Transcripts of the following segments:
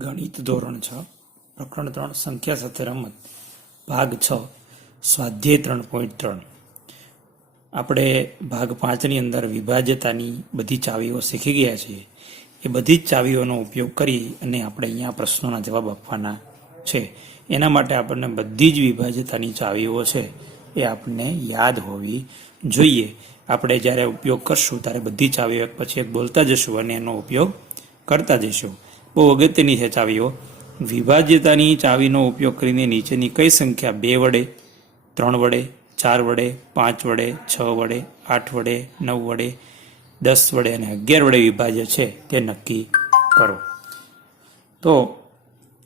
ગણિત ધોરણ 6 પ્રકરણ 3 સંખ્યા સાથે રમત ભાગ 6 સ્વાધ્યાય 3.3 આપણે ભાગ 5 ની અંદર વિભાજ્યતાની બધી ચાવીઓ શીખી ગયા છીએ। એ બધી જ ચાવીઓનો ઉપયોગ કરી અને આપણે અહીંયા પ્રશ્નોના જવાબ આપવાના છે। એના માટે આપણને બધી જ વિભાજ્યતાની ચાવીઓ છે એ આપણને યાદ હોવી જોઈએ। આપણે જ્યારે ઉપયોગ કરશું ત્યારે બધી ચાવીઓ એક પછી એક બોલતા જશું અને એનો ઉપયોગ કરતા જઈશું। બહુ અગત્યની છે ચાવીઓ। વિભાજ્યતાની ચાવીનો ઉપયોગ કરીને નીચેની કઈ સંખ્યા 2 વડે, 3 વડે, 4 વડે, 5 વડે, 6 વડે, 8 વડે, 9 વડે, 10 વડે અને 11 વડે વિભાજ્ય છે તે નક્કી કરો। તો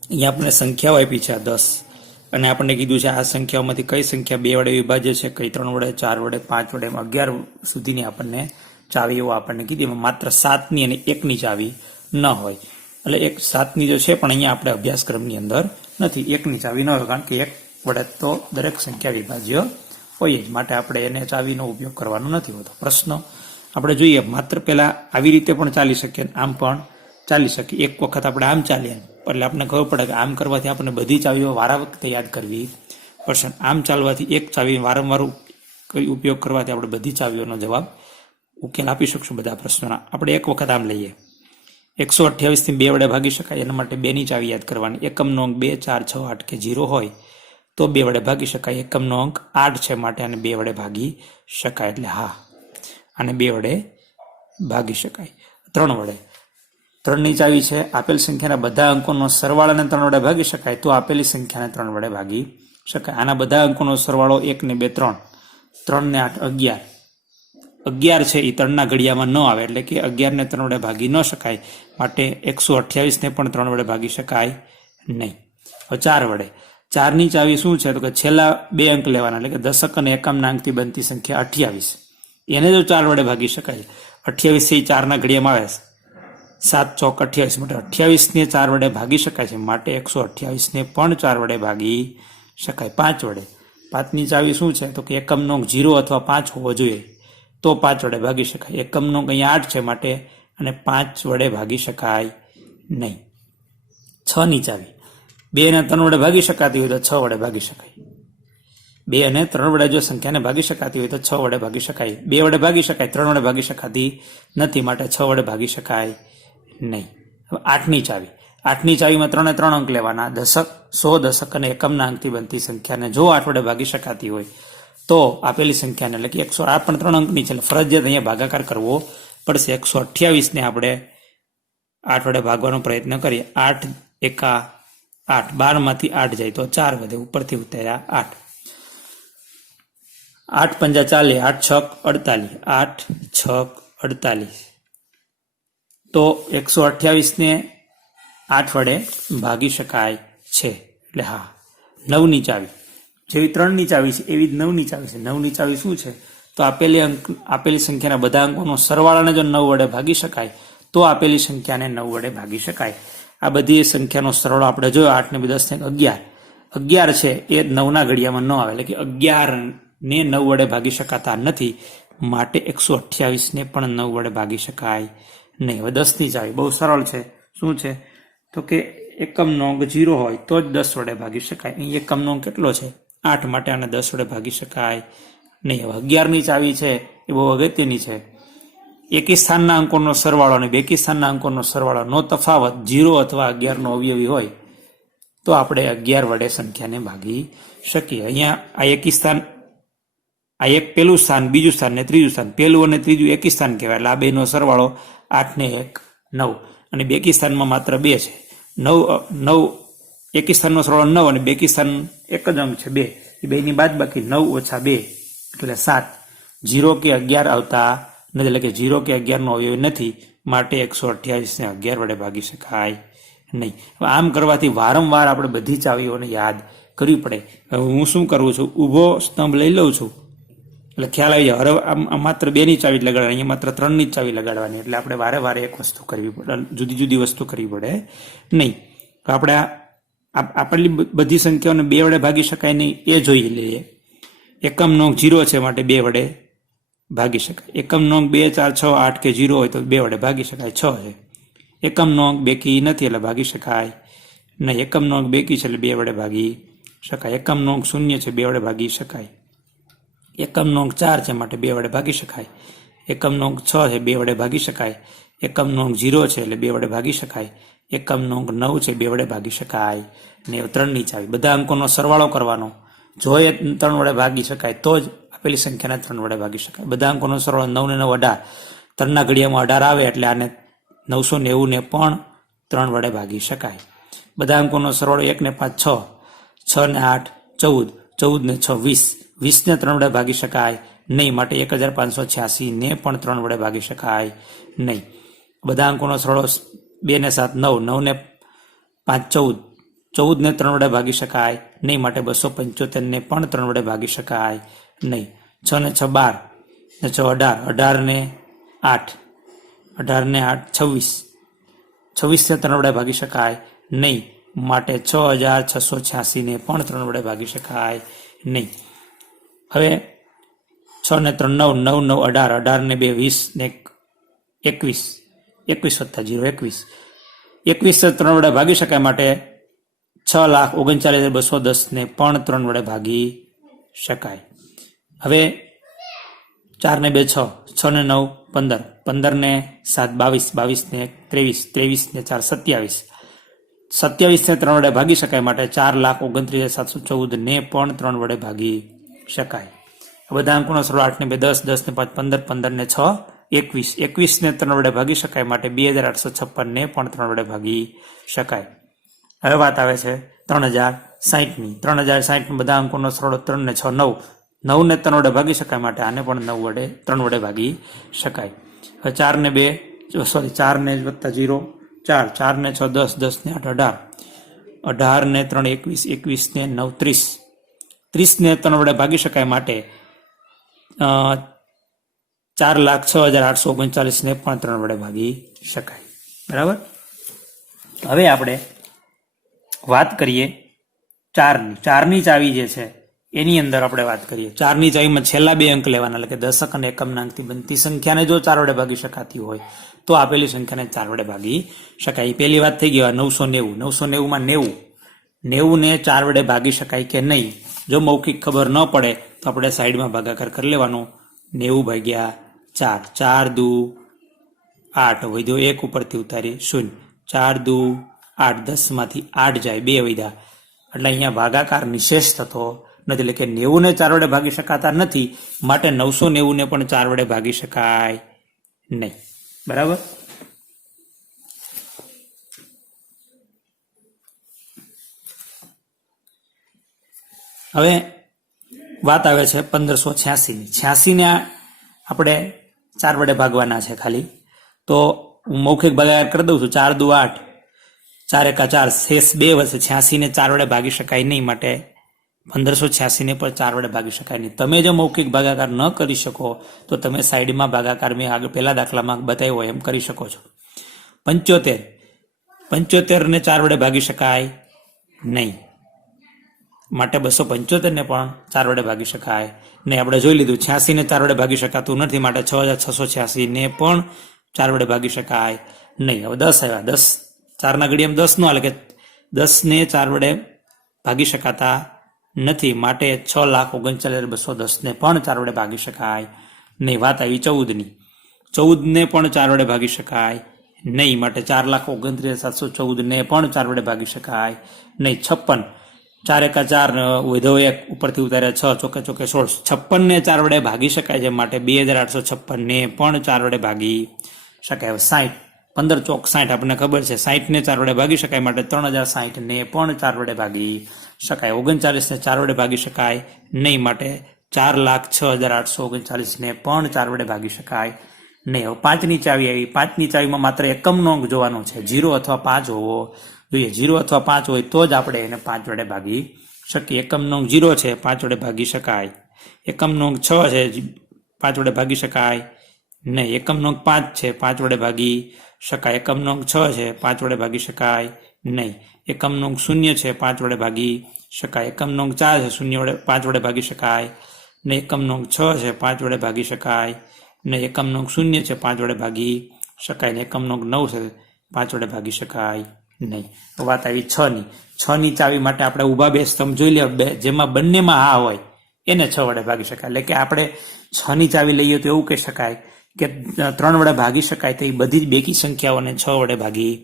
અહીંયા આપણે સંખ્યાઓ આપી છે 10 અને આપણને કીધું છે આ સંખ્યાઓમાંથી કઈ સંખ્યા 2 વડે વિભાજ્ય છે, કઈ 3 વડે, 4 વડે, 5 વડે, 11 સુધીની આપણને ચાવીઓ આપણને કીધી। એમાં માત્ર 7ની અને 1ની ચાવી ન હોય। એટલે 7ની જો છે પણ અહીંયા આપણે અભ્યાસક્રમની અંદર નથી, 1ની ચાવી ન હોય કારણ કે 1 વડે તો દરેક સંખ્યા વિભાજ્ય હોય જ, માટે આપણે એને ચાવીનો ઉપયોગ કરવાનો નથી હોતો। પ્રશ્ન આપણે જોઈએ, માત્ર પહેલા આવી રીતે પણ ચાલી શકે, આમ પણ ચાલી શકે। એક વખત આપણે આમ ચાલીએ એટલે આપણને ખબર પડે કે આમ કરવાથી આપણને બધી ચાવીઓ વારા વખતે યાદ કરવી પડશે। આમ ચાલવાથી એક ચાવી વારંવાર ઉપયોગ કરવાથી આપણે બધી ચાવીઓનો જવાબ ઉકેલ આપી શકશું બધા પ્રશ્નોના। આપણે એક વખત આમ લઈએ, 128 થી 2 વડે ભાગી શકાય, એના માટે 2ની ચાવી યાદ કરવાની। એકમનો અંક 2, 4, 6, 8 કે 0 હોય તો 2 વડે ભાગી શકાય। એકમનો અંક 8 છે માટે આને 2 વડે ભાગી શકાય, એટલે હા આને 2 વડે ભાગી શકાય। 3 વડે, 3ની ચાવી છે આપેલ સંખ્યાના બધા અંકોનો સરવાળાને 3 વડે ભાગી શકાય તો આપેલી સંખ્યાને 3 વડે ભાગી શકાય। આના બધા અંકોનો સરવાળો 1 ને 2 3, 3 ને 8 11, 11 છે એ 3ના ઘડિયામાં ન આવે એટલે કે 11 ને 3 વડે ભાગી ન શકાય, માટે 128 ને પણ 3 વડે ભાગી શકાય નહીં। હવે 4 વડે, 4ની ચાવી શું છે તો કે છેલ્લા 2 અંક લેવાના, એટલે કે દશક અને એકમના અંકથી બનતી સંખ્યા 28, એને જો 4 વડે ભાગી શકાય। 28 છે એ 4ના ઘડિયામાં આવે, 7 ચોક 28, માટે 28 ને 4 વડે ભાગી શકાય છે, માટે 128 ને પણ 4 વડે ભાગી શકાય। 5 વડે, 5ની ચાવી શું છે તો કે એકમનો અંક 0 અથવા 5 હોવો જોઈએ તો 5 વડે ભાગી શકાય। એકમનો અંક અહીંયા 8 છે માટે અને 5 વડે ભાગી શકાય નહીં। 6ની ચાવી 2 અને 3 વડે ભાગી શકાતી હોય તો 6 વડે ભાગી શકાય। 2 અને 3 વડે જો સંખ્યાને ભાગી શકાતી હોય તો 6 વડે ભાગી શકાય। 2 વડે ભાગી શકાય, 3 વડે ભાગી શકાતી નથી, માટે 6 વડે ભાગી શકાય નહીં। હવે 8ની ચાવી, 8ની ચાવીમાં 3 અને 3 અંક લેવાના, દશક, 100 દશક અને એકમના અંકથી બનતી સંખ્યાને જો 8 વડે ભાગી શકાતી હોય તો આપેલી સંખ્યાને, એટલે કે 108 પણ 3 અંકની છે એટલે ફરજિયાત અહીંયા ભાગાકાર કરવો પડશે। 128 ને આપણે 8 વડે ભાગવાનો પ્રયત્ન કરીએ, 8 એકા 8, 12 માંથી 8 જાય તો 4 વધે, ઉપરથી ઉતાર્યા 8, 8 પંજા 40, 8 છક 48, 8 છક 48, તો 128 ને 8 વડે ભાગી શકાય છે, એટલે હા। 9ની ચાવી, જેવી 3ની ચાવી છે એવી જ 9ની ચાવી છે। 9ની ચાવી શું છે તો આપેલી સંખ્યાના બધા અંકોનો સરવાળાને જો 9 વડે ભાગી શકાય તો આપેલી સંખ્યાને 9 વડે ભાગી શકાય। આ બધી સંખ્યાનો સરવાળો આપણે જોયો, 8 ને 10 ને 11, 11 છે એ 9ના ઘડિયામાં ન આવે, એટલે કે 11 ને 9 વડે ભાગી શકાતા નથી, માટે 128 ને પણ 9 વડે ભાગી શકાય નહીં। હવે 10ની ચાવી બહુ સરળ છે, શું છે તો કે એકમનો અંક 0 હોય તો જ 10 વડે ભાગી શકાય। અહીં એકમનો અંક કેટલો છે 8, માટે આને 10 વડે ભાગી શકાય નહીં। હવે 11ની ચાવી છે એ બહુ અગત્યની છે, એકી સ્થાનના અંકોનો સરવાળો અને બેકી સ્થાનના અંકોનો સરવાળોનો તફાવત 0 અથવા 11નો અવયવી હોય તો આપણે 11 વડે સંખ્યાને ભાગી શકીએ। અહીંયા આ એકી સ્થાન, આ એક પહેલું સ્થાન, બીજું સ્થાન ને ત્રીજું સ્થાન, પહેલું અને ત્રીજું એકી સ્થાન કહેવાય, એટલે આ બેનો સરવાળો 8 ને 1 9, અને બેકી સ્થાનમાં માત્ર 2 છે, 9 એકી સ્થાનનો સરવાળો 9 અને બેકી સ્થાન એક જ અંક છે 2, એ બેની બાદબાકી 9 ઓછા 2 એટલે 7, 0 કે 11 આવતા નથી, એટલે કે 0 કે 11નો અવયવ નથી, માટે 128 ને 11 વડે ભાગી શકાય નહીં। હવે આમ કરવાથી વારંવાર આપણે બધી ચાવીઓને યાદ કરવી પડે। હવે હું શું કરું છું, ઊભો સ્તંભ લઈ લઉં છું એટલે ખ્યાલ આવી જાય, હવે માત્ર 2ની ચાવી લગાડવાની, અહીંયા માત્ર 3ની જ ચાવી લગાડવાની, એટલે આપણે વારે વારે એક વસ્તુ કરવી પડે, જુદી જુદી વસ્તુ કરવી પડે નહીં। તો આપણે આપેલી બધી સંખ્યાઓને 2 વડે ભાગી શકાય નહીં એ જોઈ લઈએ। એકમનો અંક 0 છે માટે 2 વડે ભાગી શકાય। એકમનો અંક 2, 4, 6, 8 કે 0 હોય તો 2 વડે ભાગી શકાય, 6 છે। એકમનો અંક બેકી નથી એટલે ભાગી શકાય નહીં. એકમનો અંક બેકી છે એટલે 2 વડે ભાગી શકાય. એકમનો અંક 0 છે 2 વડે ભાગી શકાય. એકમનો અંક 4 છે માટે 2 વડે ભાગી શકાય. એકમનો અંક 6 છે 2 વડે ભાગી શકાય. એકમનો અંક 0 છે એટલે 2 વડે ભાગી શકાય. એકમનો અંક 9 છે 2 વડે ભાગી શકાય. ને 3ની ચાવી બધા અંકોનો સરવાળો કરવાનો. જો એ 3 વડે ભાગી શકાય તો જ આપેલી સંખ્યાને 3 વડે ભાગી શકાય. બધા અંકોનો સરવાળો 9 ને 9 18. 3ના ઘડિયામાં 18 આવે એટલે આને 990 ને પણ 3 વડે ભાગી શકાય. બધા અંકોનો સરવાળો 1 ને 5 6. 6 ને 8 14. 14 ને 6 20. 20 ને 3 વડે ભાગી શકાય નહીં માટે 1586 ને પણ 3 વડે ભાગી શકાય નહીં. બધા અંકોનો સરવાળો 2 ને 7 9. 9 ને 5 14. 14 ને 3 વડે ભાગી શકાય નહીં માટે 275 ને પણ 3 વડે ભાગી શકાય નહીં. 6 ને 6 12. ને 6 18. 18 ને 8. 18 ને 8 26. 26 ને 3 વડે ભાગી શકાય નહીં માટે 6686 ને પણ 3 વડે ભાગી શકાય નહીં. હવે 6 ને 3 9. 9 9 18. 18 ને 2 20 ને 21. 21 વત્તા 0 21. 21 3 વડે ભાગી શકાય માટે 6,39,210 ને પણ 3 વડે ભાગી શકાય. હવે 4 ને 2 6. 6 ને 9 15. 15 ને 7 22. 22 ને 23. 23 ને 4 27. 27 ને 3 વડે ભાગી શકાય માટે 4,29,714 ને પણ 3 વડે ભાગી શકાય. બધા અંકોનો સરવાળો 8 ને 2 10. 10 ને 5 15. 15 ને 6 21. 21 ને 3 વડે ભાગી શકાય માટે 2,856 ને પણ 3 વડે ભાગી શકાય. હવે વાત આવે છે 3060ની. 3060 બધા અંકોનો સરવાળો 3 ને 6 9. 9 ને 3 વડે ભાગી શકાય માટે આને પણ 3 વડે ભાગી શકાય. હવે 4 ને 2 4 ને વત્તા 0 4. 4 ને 6 10. 10 ને 8 18. 18 ને 3 21. 21 ને 9 30. 30 ને 3 વડે ભાગી શકાય માટે 4,06,839 ને પણ 3 વડે ભાગી શકાય. બરાબર. હવે આપણે વાત કરીએ 4ની. 4ની ચાવી જે છે એની અંદર આપણે વાત કરીએ. 4ની ચાવીમાં છેલ્લા 2 અંક લેવાના એટલે કે દશક અને એકમના અંકથી બનતી સંખ્યાને જો 4 વડે ભાગી શકાતી હોય તો આપેલી સંખ્યાને 4 વડે ભાગી શકાય. એ પહેલી વાત થઈ ગઈ. 990. 990માં 90. 90 ને 4 વડે ભાગી શકાય કે નહીં જો મૌખિક ખબર ન પડે તો આપણે સાઈડમાં ભાગાકાર કરી લેવાનો. 90 ભાગ્યા 4. 4 દુ 8 વધ્યો 1 ઉપરથી ઉતારી 0. 4 દુ 8. 10 માંથી 8 જાય 2 વધ્યા એટલે અહીંયા ભાગાકાર નિશેષ થતો નથી. એટલે કે 90 ને 4 વડે ભાગી શકાતા નથી માટે 990 ને પણ 4 વડે ભાગી શકાય નહીં. બરાબર. હવે વાત આવે છે 1586ની. 86 ને આપણે 4 વડે ભાગવાના છે ખાલી. તો હું મૌખિક ભાગાકાર કરી દઉં છું. 4 દુ 8. 4 એકા 4. શેષ 2 વધશે. 86 ને 4 વડે ભાગી શકાય નહીં માટે 1586 ને પણ 4 વડે ભાગી શકાય નહીં. તમે જો મૌખિક ભાગાકાર ન કરી શકો તો તમે સાઈડમાં ભાગાકાર મેં આગળ પહેલા દાખલામાં બતાવ્યો હોય એમ કરી શકો છો. 75. 75 ને 4 વડે ભાગી શકાય નહીં માટે 275 ને પણ 4 વડે ભાગી શકાય નહીં. આપણે જોઈ લીધું 86 ને 4 વડે ભાગી શકાતું નથી માટે 6686 ને પણ 4 વડે ભાગી શકાય નહીં. હવે 10 આવ્યા. 10 4ના ઘડિયામાં 10 નો એટલે કે 10 ને 4 વડે ભાગી શકાતા નથી માટે 6,39,210 ને પણ 4 વડે ભાગી શકાય નહીં. વાત આવી 14ની. 14 ને પણ 4 વડે ભાગી શકાય નહીં માટે 4,29,714 ને પણ 4 વડે ભાગી શકાય નહીં. 56. 4 એકા 4 વધ્યો 1 ઉપરથી ઉતાર્યા 6. ચોકે ચોકે 16. 56 ને 4 વડે ભાગી શકાય છે માટે 2,856 ને પણ 4 વડે ભાગી શકાય. 60. 15 ચોક 60 આપણને ખબર છે. 60 ને 4 વડે ભાગી શકાય માટે 3,060 ને પણ 4 વડે ભાગી શકાય. 39 ને 4 વડે ભાગી શકાય નહીં માટે 4,06,839 ને પણ 4 વડે ભાગી શકાય નહીં. હવે 5ની ચાવી આવી. 5ની ચાવીમાં માત્ર એકમનો અંક જોવાનો છે. 0 અથવા 5 હોવો જોઈએ. 0 અથવા 5 હોય તો જ આપણે એને 5 વડે ભાગી શકીએ. એકમનો અંક 0 છે 5 વડે ભાગી શકાય. એકમનો અંક 6 છે 5 વડે ભાગી શકાય નહીં. એકમનો અંક 5 છે 5 વડે ભાગી શકાય. એકમનો અંક 6 છે 5 વડે ભાગી શકાય નહીં. એકમનો અંક 0 છે 5 વડે ભાગી શકાય. એકમનો અંક 4 છે 5 વડે ભાગી શકાય ને. એકમનો અંક 6 છે 5 વડે ભાગી શકાય ને. એકમનો અંક 0 છે 5 વડે ભાગી શકાય ને. એકમનો અંક 9 છે 5 વડે ભાગી શકાય નહીં. વાત આવી 6 ની. 6 ની ચાવી માટે આપણે ઊભા બે સ્તંભ જોઈ લે, જેમાં બંનેમાં હા હોય એને 6 વડે ભાગી શકાય. એટલે કે આપણે 6 ની ચાવી લઈએ તો એવું કહી શકાય કે 3 વડે ભાગી શકાય તો એ બધી જ બેકી સંખ્યાઓને 6 વડે ભાગી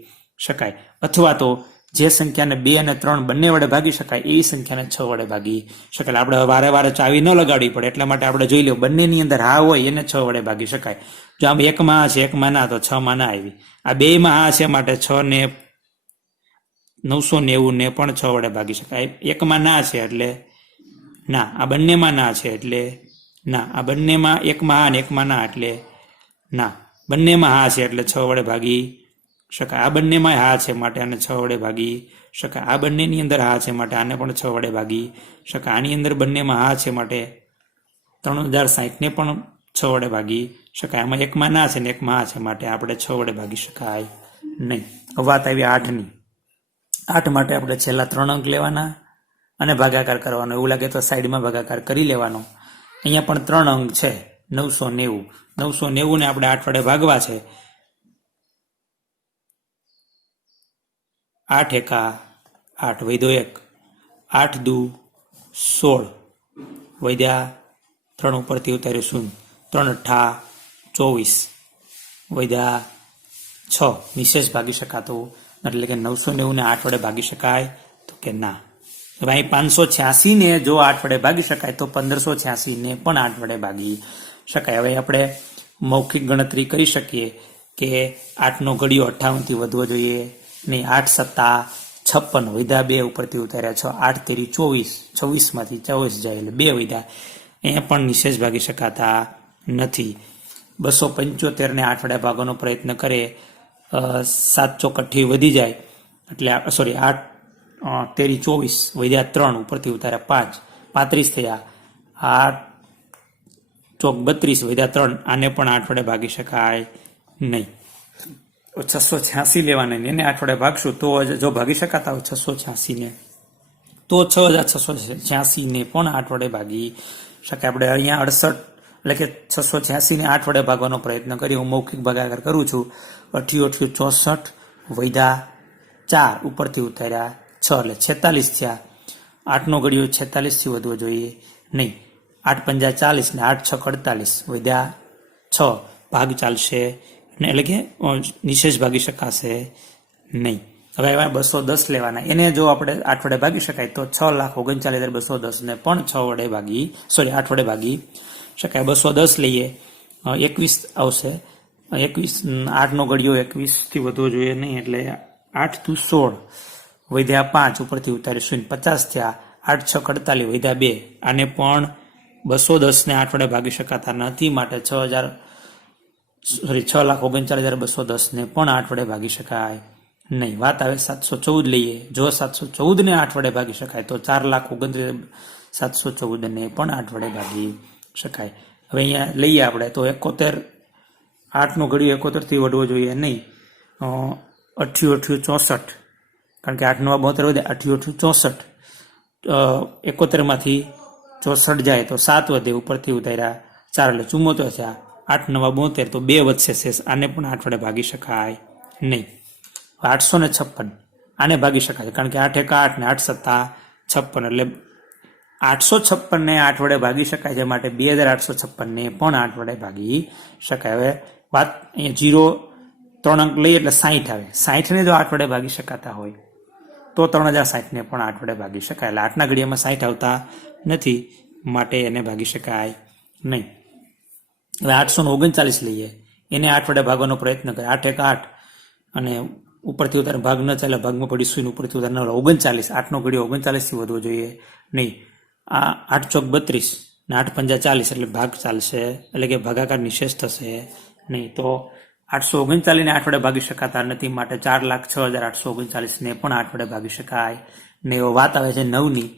શકાય. અથવા તો જે સંખ્યાને 2 અને 3 બંને વડે ભાગી શકાય એવી સંખ્યાને 6 વડે ભાગી શકાય. આપણે વારે વારે ચાવી ન લગાડવી પડે એટલા માટે આપણે જોઈ લો બંનેની અંદર હા હોય એને 6 વડે ભાગી શકાય. જો આમ એકમાં હા છે એકમાં ના તો 6 માં ના આવી. આ બેમાં હા છે માટે 6 ને 990 ને પણ 6 વડે ભાગી શકાય. એકમાં ના છે એટલે ના, આ બંનેમાં ના છે એટલે ના, આ બંનેમાં એકમાં હા ને એકમાં ના એટલે ના, બંનેમાં હા છે એટલે 6 વડે ભાગી શકાય. આ બંનેમાં હા છે માટે આને 6 વડે ભાગી શકાય. આ બંનેની અંદર હા છે માટે આને પણ 6 વડે ભાગી શકાય. આની અંદર બંનેમાં હા છે માટે 3060 ને પણ 6 વડે ભાગી શકાય. આમાં એકમાં ના છે ને એકમાં હા છે માટે આપણે 6 વડે ભાગી શકાય નહીં. વાત આવી 8 ની. 8 માટે આપણે છેલ્લા 3 અંક લેવાના અને ભાગાકાર કરવાનો. એવું લાગે તો સાઈડમાં ભાગાકાર કરી લેવાનો. અહીંયા પણ 3 અંક છે 990. 990 ને આપણે 8 વડે ભાગવા છે. 8 એકા 8 વધ્યો 1, 8 દુ 16 વધ્યા 3 ઉપરથી ઉતાર્યું 0, 3 અઠ્ઠા 24 વધ્યા 6. નિશેષ ભાગી શકાતો એટલે કે 990 ને 8 વડે ભાગી શકાય તો કે ના. હવે અહીં 586 ને જો 8 વડે ભાગી શકાય તો 1586 ને પણ 8 વડે ભાગી શકાય. હવે આપણે મૌખિક ગણતરી કરી શકીએ કે 8 નો ઘડિયો 58 થી વધવો જોઈએ નહીં. 8 સત્તા 56 વધ્યા 2 ઉપરથી ઉતાર્યા 6, 8 તેરી 24, 24 માંથી 24 જાય એટલે 2 વધ્યા. અહીંયા પણ નિશેષ ભાગી શકાતા નથી. 275 ને 8 વડે ભાગવાનો પ્રયત્ન કરે, 7 ચોક 28 વધી જાય એટલે સોરી 8 તેરી 24 વધ્યા 3 ઉપરથી ઉતાર્યા 5, 35 થયા. 8 ચોક 32 વધ્યા 3, આને પણ 8 વડે ભાગી શકાય નહીં. 686 લેવાના એને 8 વડે ભાગશું તો જો ભાગી શકાતા હોય 686 ને તો 6686 ને પણ 8 વડે ભાગી શકાય. આપણે અહીંયા 68 એટલે કે 686 ને 8 વડે ભાગવાનો પ્રયત્ન કરીએ. હું મૌખિક ભાગાકાર કરું છું. 88 64 વધ્યા 4 ઉપરથી ઉતાર્યા 6 એટલે 46 થયા. 8 નો ઘડિયો 46 થી વધવો જોઈએ નહીં. 8 પંજા 40 ને 8 છક 48 વધ્યા 6, ભાગ ચાલશે એટલે કે નિશેષ ભાગી શકાશે નહીં. હવે એમાં 210 લેવાના. એને જો આપણે 8 વડે ભાગી શકાય તો 6,39,210 ને પણ 6 વડે ભાગી 8 વડે ભાગી શકાય. 210 લઈએ 21 આવશે. 21 8 નો ઘડિયો 21 થી વધવો જોઈએ નહીં એટલે 8 તું 16 વધ્યા 5 ઉપરથી ઉતાર્યું 50 થયા. 8 છક 48 વધ્યા 2, આને પણ 210 ને 8 વડે ભાગી શકાતા નથી માટે 6,39,210 ને પણ 8 વડે ભાગી શકાય નહીં. વાત આવે 714 લઈએ. જો 714 ને 8 વડે ભાગી શકાય તો 4,29,714 ને પણ 8 વડે ભાગી શકાય. હવે અહીંયા લઈએ આપણે તો 71 8 નો ઘડિયો 71 થી વધવો જોઈએ નહીં. 88 64 કારણ કે 8 નો 72 વધે 88 64 71 માંથી 64 જાય તો 7 વધે ઉપરથી ઉતાર્યા 4 એટલે 74 થયા. 8 9 72 તો 2 વધશે શેષ. આને પણ 8 વડે ભાગી શકાય નહીં. 856 આને ભાગી શકાય કારણ કે 8 એકા 8 ને 8 સત્તા 56 એટલે 856 ને 8 વડે ભાગી શકાય છે માટે 2856 ને પણ 8 વડે ભાગી શકાય. હવે વાત અહીંયા 3 અંક લઈએ એટલે 60 આવે. 60 ને જો 8 વડે ભાગી શકાતા હોય તો 3060 ને પણ 8 વડે ભાગી શકાય. એટલે 8 ના ઘડિયામાં 60 આવતા નથી માટે એને ભાગી શકાય નહીં. હવે 839 લઈએ. એને 8 વડે ભાગવાનો પ્રયત્ન કરે. 8 એકા 8 અને ઉપરથી ઉતારે ભાગ ન ચાલે, ભાગમાં પડી સુઈને ઉપરથી ઉતારે 39. 8 નો ઘડિયો 39 થી વધવો જોઈએ નહીં. આ 8 ચોક 32 ને 8 પંજા 40 એટલે ભાગ ચાલશે એટલે કે ભાગાકાર નિશેષ થશે નહીં. તો 839 ને 8 વડે ભાગી શકાતા નથી માટે 4,06,839 ને પણ 8 વડે ભાગી શકાય ને. એવો વાત આવે છે 9 ની.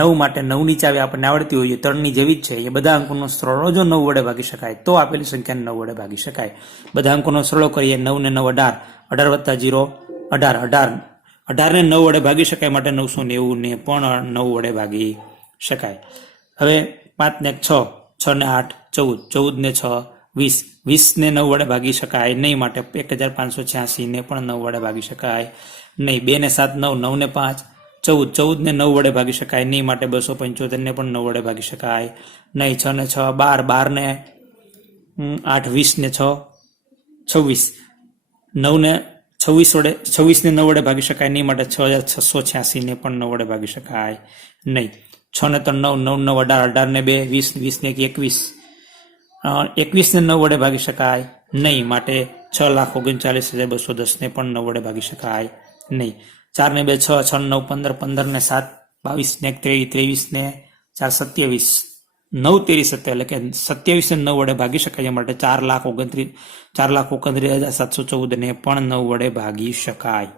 9 માટે 9 ની ચાવી આપણને આવડતી હોય 3 ની જેવી જ છે. એ બધા અંકોનો સરળો જો 9 વડે ભાગી શકાય તો આપેલી સંખ્યાને 9 વડે ભાગી શકાય. બધા અંકોનો સરળો કરીએ 9 ને 9 18, 18 વત્તા 0 18, 18 ને 9 વડે ભાગી શકાય માટે 990 ને પણ 9 વડે ભાગી શકાય. હવે 5 ને 6, 6 ને 8 14, 14 ને 6 20 20 ને 9 વડે ભાગી શકાય નહીં, માટે 1586 ને પણ 9 વડે ભાગી શકાય નહીં. 2 ને 7 9, 9 ને 5 14, 14 ને 9 વડે ભાગી શકાય નહીં, માટે 275 ને પણ 9 વડે ભાગી શકાય નહીં. 6 ને 6 12, 12 ને 8 20 ને 6 26, 9 ને 26 ને 9 વડે ભાગી શકાય નહીં, માટે 6686 ને પણ 9 વડે ભાગી શકાય નહીં. 6 ને 3 9, 9 ને 18, 18 ને 2 20, 20 ને 21, 21 ને 9 વડે ભાગી શકાય નહીં, માટે 6,39,210 ને પણ 9 વડે ભાગી શકાય નહીં. 4 ને 2 6, 6 ને 9 15, 15 ને 7 22 ને 23, 23 ને 4 27, 9 તેરી 7 એટલે કે 27 ને 9 વડે ભાગી શકાય, માટે 4,29,714 ને પણ 9 વડે ભાગી શકાય.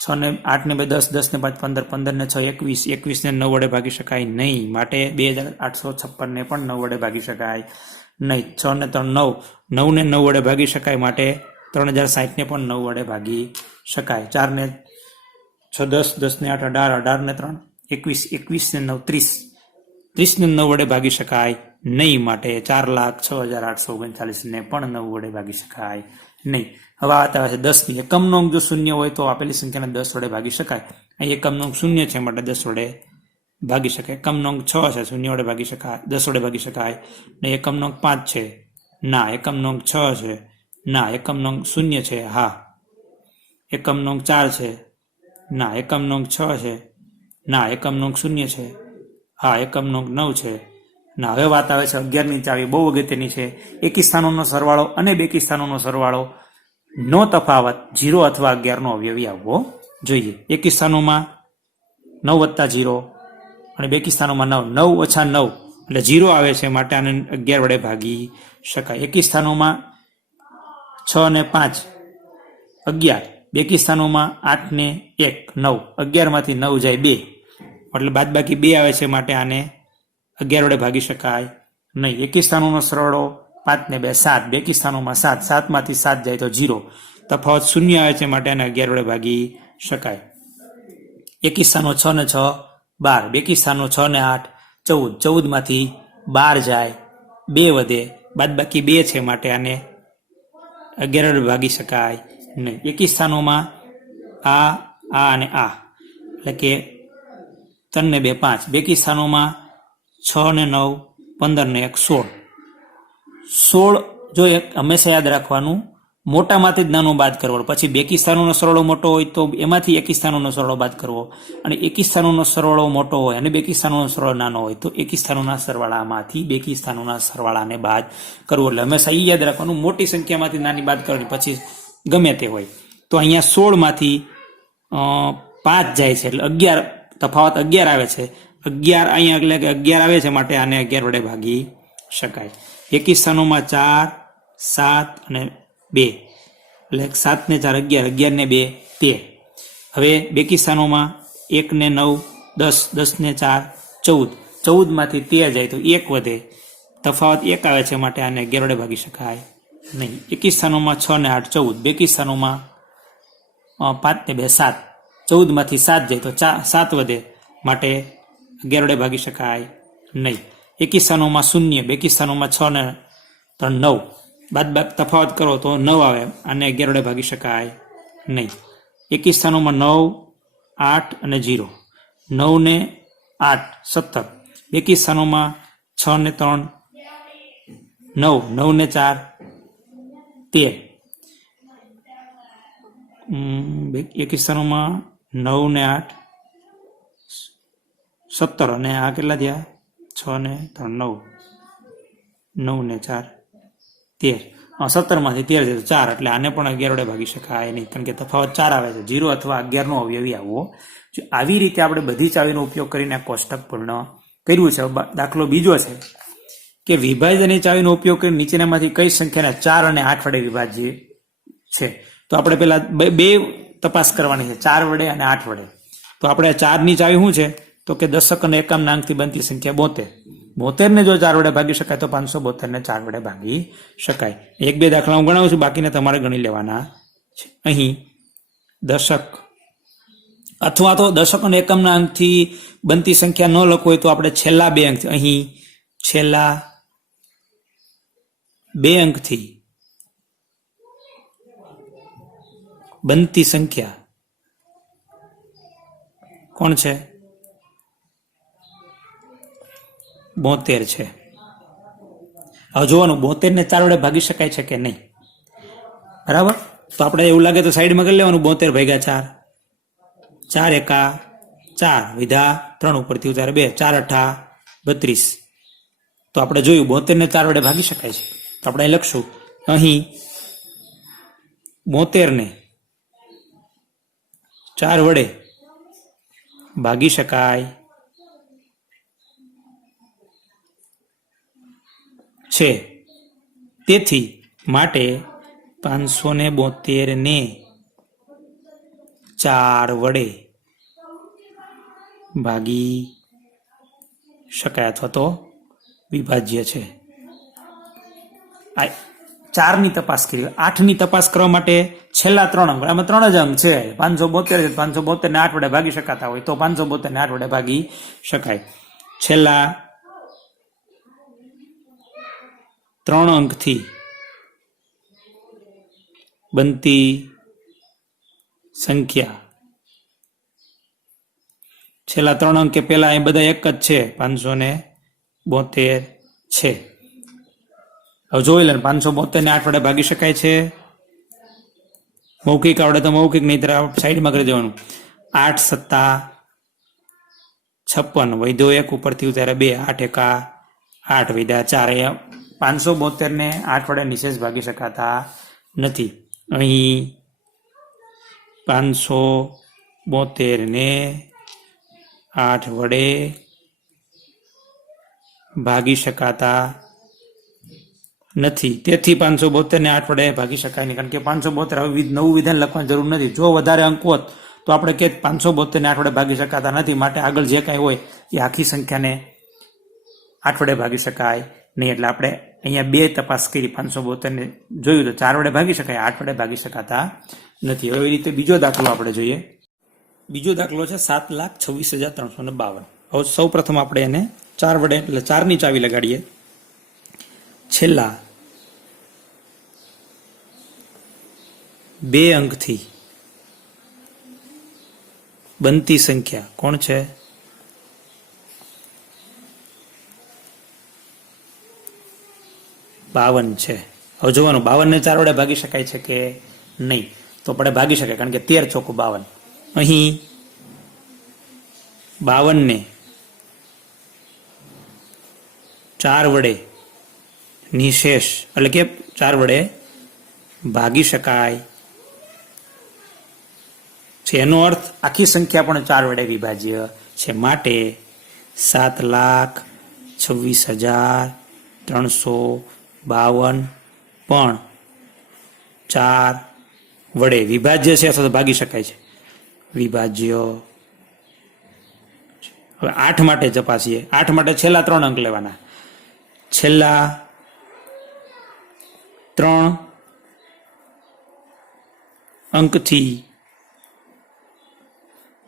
6 ને 8 ને 2 10, 10 ને 5 15, 15 ને 6 21, 21 ને 9 વડે ભાગી શકાય નહીં, માટે 2,856 ને પણ 9 વડે ભાગી શકાય નહીં. 6 ને 3 9, 9 ને 9 વડે ભાગી શકાય, માટે 3,060 ને પણ 9 વડે ભાગી શકાય. 4 ને 6 10, 10 ને 8 18, 18 ને 3 21, 21 ને 9 30, 30 ને 9 વડે ભાગી શકાય નહીં, માટે 4,06,839 ને પણ 9 વડે ભાગી શકાય નહીં. હવે વાત આવે છે 10 ની. એકમનો અંક જો શૂન્ય હોય તો આપેલી સંખ્યાને 10 વડે ભાગી શકાય. અહીં એકમનો અંક શૂન્ય છે, માટે 10 વડે ભાગી શકાય. એકમનો અંક 6 છે, શૂન્ય વડે ભાગી શકાય, 10 વડે ભાગી શકાય. ને એકમનો અંક 5 છે, ના. એકમનો અંક 6 છે, ના. એકમનો અંક શૂન્ય છે, હા. એકમનો અંક 4 છે, ના. એકમનો અંક 6 છે, ના. એકમનો અંક શૂન્ય છે, હા. એકમનો અંક 9 છે, ના. હવે વાત આવે છે 11 ની ચાવી, બહુ અગત્યની છે. એકી સ્થાનોનો સરવાળો અને બેકી સ્થાનોનો સરવાળો નો તફાવત 0 અથવા 11 નો અવયવી આવવો જોઈએ. એકી સ્થાનોમાં 9 વત્તા 0 અને બેકી સ્થાનોમાં 9, 9 ઓછા 9 એટલે 0 આવે છે, માટે આને 11 વડે ભાગી શકાય. એકી સ્થાનોમાં 6 ને 5 11, બેકી સ્થાનોમાં 8 ને 1 9, 11 માંથી 9 જાય 2 એટલે બાદબાકી 2 આવે છે, માટે આને 11 વડે ભાગી શકાય નહીં. એકી સ્થાનોનો સરવાળો 5 ને 2 7, બેકી સ્થાનોમાં 7, 7 માંથી 7 જાય તો 0, તફાવત 0 આવે છે, માટે આને 11 વડે ભાગી શકાય. એકી સ્થાનો 6 ને 6 12, બેકી સ્થાનો 6 ને 8 14, 14 માંથી 12 જાય 2 વધે, બાદબાકી 2 છે, માટે આને 11 વડે ભાગી શકાય નહીં. એકી સ્થાનોમાં આ અને આ એટલે કે 3 ને 2 5, બેકી સ્થાનોમાં 6 ને 9 15 ને 1 16, 16 જો એક હંમેશા યાદ રાખવાનું, મોટામાંથી જ નાનું બાદ કરવો. પછી બેકી સ્થાનોનો સરવાળો મોટો હોય તો એમાંથી એકી સ્થાનોનો સરવાળો બાદ કરવો, અને એકી સ્થાનોનો સરવાળો મોટો હોય અને બેકી સ્થાનોનો સરવાળો નાનો હોય તો એકી સ્થાનોના સરવાળામાંથી બેકી સ્થાનોના સરવાળાને બાદ કરવો. એટલે હંમેશા એ યાદ રાખવાનું, મોટી સંખ્યામાંથી નાની બાદ કરવાની, પછી ગમે તે હોય. તો અહીંયા 16 માંથી 5 જાય છે એટલે 11, તફાવત 11 આવે છે. 11 અહીંયા એટલે કે 11 આવે છે, માટે આને 11 વડે ભાગી શકાય. એકી સ્થાનોમાં 4 7 અને 2 એટલે 7 ને 4 11, 11 ને 2 13. હવે બેકી સ્થાનોમાં 1 ને 9 10, 10 ને 4 14, 14 માંથી 13 જાય તો 1 વધે, તફાવત 1 આવે છે, માટે આને 11 વડે ભાગી શકાય નહીં. એકી સ્થાનોમાં 6 ને 8 14, બેકી સ્થાનોમાં 5 ને 2 7, 14 માંથી 7 જાય તો 7 વધે, માટે 11 વડે ભાગી શકાય નહીં. એકી સ્થાનોમાં 0, બેકી સ્થાનોમાં 6 ને 3 9, બાદ તફાવત કરો તો 9 આવે, આને 11 વડે ભાગી શકાય નહીં. એકી સ્થાનોમાં 9 8 અને 0, 9 ને 8 17, બેકી સ્થાનોમાં 6 ને 3 9, 9 ને 4 13, એકી સ્થાનોમાં 9 ને 8 17 અને આ કેટલા થયા 6 ને 3 9, 9 ને 4 13, 17 માંથી 13 છે 4 એટલે આને પણ 11 વડે ભાગી શકાય નહીં, કારણ કે તફાવત 4 આવે છે. 0 અથવા 11 નો અવયવી આવવો. આવી રીતે આપણે બધી ચાવીનો ઉપયોગ કરીને આ કોષ્ટક પૂર્ણ કર્યું છે. દાખલો બીજો છે કે વિભાજનની ચાવીનો ઉપયોગ કરીને નીચેનામાંથી કઈ સંખ્યાને 4 અને 8 વડે વિભાજ્ય છે. તો આપણે પેલા બે તપાસ કરવાની છે, 4 વડે અને 8 વડે. તો આપણે 4 ની ચાવી શું છે તો કે દશક અને એકમના અંકથી બનતી સંખ્યા 72. 72 ને જો 4 વડે ભાગી શકાય તો 572 ને 4 વડે ભાગી શકાય. 1-2 દાખલા હું ગણાવું છું, બાકીને તમારે ગણી લેવાના છે. અહીં દશક અથવા તો દશક અને એકમના અંકથી બનતી સંખ્યા ન લખો હોય તો આપણે છેલ્લા 2 અંક, અહીં છેલ્લા 2 અંકથી બનતી સંખ્યા કોણ છે? 72 છે. હવે જોવાનું 72 ને 4 વડે ભાગી શકાય છે કે નહીં. બરાબર, તો આપણે એવું લાગે તો સાઈડમાં કરી લેવાનું. 72 ભાગ્યા 4, 4 એકા 4 વિધા 3 ઉપરથી ઉતારે 2, 4 અઠા 32. તો આપણે જોયું 72 ને 4 વડે ભાગી શકાય છે. તો આપણે લખશું અહીં 72 ને 4 વડે ભાગી શકાય છે. તેથી માટે 572 ને 4 વડે ભાગી શકાય અથવા તો વિભાજ્ય છે. 4ની તપાસ કરી. 8ની તપાસ કરવા માટે છેલ્લા 3 અંક, આમાં 3 જ અંક છે. 572 છે. 572 ને 8 વડે ભાગી શકાતા હોય તો 572 ને 8 વડે ભાગી શકાય. છેલ્લા 3 અંકથી બનતી સંખ્યા. છેલ્લા 3 અંક કે પેલા એ બધા એક જ છે. 572 છે. હવે જોઈ લે 572 ને 8 વડે ભાગી શકાય છે. મૌખિક આવડે તો મૌખિક, નહીં સાઈડમાં કરી દેવાનું. 8 સત્તા 56 વૈધો 1 ઉપરથી ઉતારે 2, 8 એકા 8 વિધા 4. 572 ને 8 વડે નિશેષ ભાગી શકાતા નથી. અહીં 572 ને 8 વડે ભાગી શકાતા નથી. તેથી 572 ને 8 વડે ભાગી શકાય નહીં. કારણ કે 572 હવે નવું વિધાન લખવાની જરૂર નથી. જો વધારે અંક હોત તો આપણે કે 572 ને 8 વડે ભાગી શકાતા નથી, માટે આગળ જે કાંઈ હોય એ આખી સંખ્યાને 8 વડે ભાગી શકાય નહીં. એટલે આપણે અહીંયા 2 તપાસ કરી. 572 ને જોયું તો 4 વડે ભાગી શકાય, 8 વડે ભાગી શકાતા નથી. હવે એ રીતે બીજો દાખલો આપણે જોઈએ. બીજો દાખલો છે 7,26,352. હવે સૌ પ્રથમ આપણે એને 4 વડે એટલે 4ની ચાવી લગાડીએ. છેલ્લા 2 અંકથી બનતી સંખ્યા કોણ છે? 52 છે. હવે જોવાનું 52 ને 4 વડે ભાગી શકાય છે કે નહીં. તો આપણે ભાગી શકાય, કારણ કે 13 ચોખ્ખું 52. અહીં 52 ને 4 વડે નિશેષ એટલે કે 4 વડે ભાગી શકાય છે. એનો અર્થ આખી સંખ્યા પણ 4 વડે વિભાજ્ય છે. માટે 7,26,352 પણ 4 વડે વિભાજ્ય છે અથવા તો ભાગી શકાય છે. વિભાજ્ય. હવે 8 માટે તપાસીએ. 8 માટે છેલ્લા 3 અંક લેવાના. છેલ્લા 3 અંકથી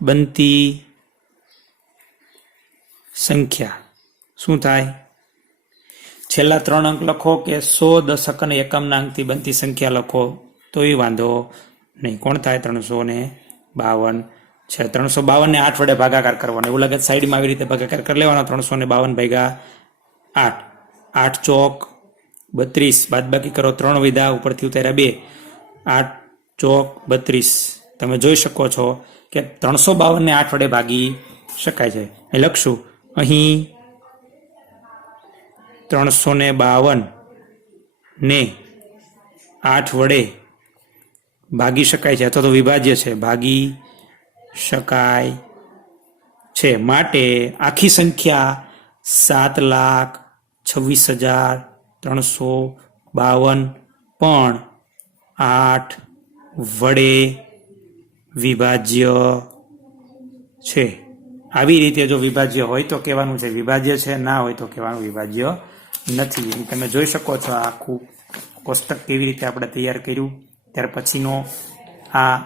બનતી સંખ્યા શું થાય? છેલ્લા 3 અંક લખો કે 100, દશક અને એકમના અંકથી બનતી સંખ્યા લખો તો એ વાંધો નહીં. કોણ થાય? 352 છે. 352 ને 8 વડે ભાગાકાર કરવાનો. એવું લાગે સાઈડમાં આવી રીતે ભાગાકાર કરી લેવાનો. 352 ભાગ્યા 8, 8 ચોક 32, બાદ બાકી કરો 3 વિધા ઉપરથી ઉતાર્યા 2, 8 ચોક 32. તમે જોઈ શકો છો કે 352 ને 8 વડે ભાગી શકાય છે. એ લખશું અહીં 352 ને 8 વડે ભાગી શકાય છે અથવા તો વિભાજ્ય છે. ભાગી શકાય છે. માટે આખી સંખ્યા 7,26,352 પણ 8 વડે વિભાજ્ય છે. આવી રીતે જો વિભાજ્ય હોય તો કહેવાનું છે વિભાજ્ય છે, ના હોય તો કહેવાનું વિભાજ્ય નથી. તમે જોઈ શકો છો આખું કોષ્ટક કેવી રીતે આપણે તૈયાર કર્યું. ત્યાર પછીનો આ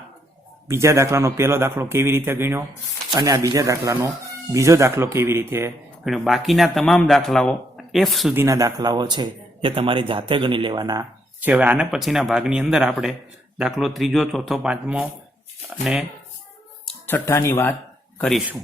બીજા દાખલાનો પહેલો દાખલો કેવી રીતે ગણ્યો અને આ બીજા દાખલાનો બીજો દાખલો કેવી રીતે ગણ્યો. બાકીના તમામ દાખલાઓ F સુધીના દાખલાઓ છે જે તમારે જાતે ગણી લેવાના છે. હવે આના પછીના ભાગની અંદર આપણે દાખલો ત્રીજો, ચોથો, પાંચમો અને છઠ્ઠાની વાત કરીશું.